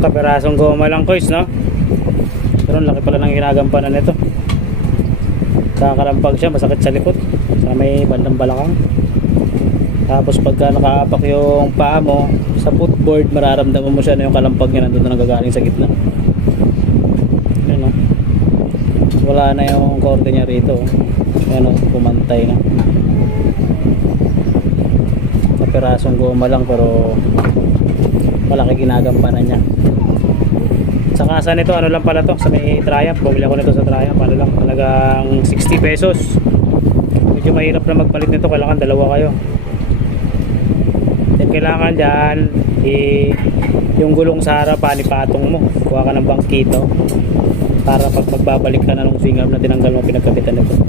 Kapirasong goma lang kois, no? Pero laki pala ng ginagampanan nito. Kakalampag siya, masakit sa likod, sa may bandang balakang. Tapos pagka nakaapak yung paa mo sa footboard, mararamdaman mo siya na yung kalampag niya nandun na nagagaling sa gitna. Ayun, no? Wala na yung korte niya rito. Ayun, no? Pumantay na. Kapirasong goma lang pero malaki ginagampanan niya. Sa kasa nito, ano lang pala to, sa may Triumph. Bumili ako nito sa Triumph, ano lang, talagang 60 pesos. Medyo mahirap na magpalit nito, kailangan dalawa kayo. Then kailangan dyan yung gulong sa harapan ipatong mo, kuha ka ng bangkito para pag magbabalik ka na ng swing arm na tinanggal mo pinagkapitan nito.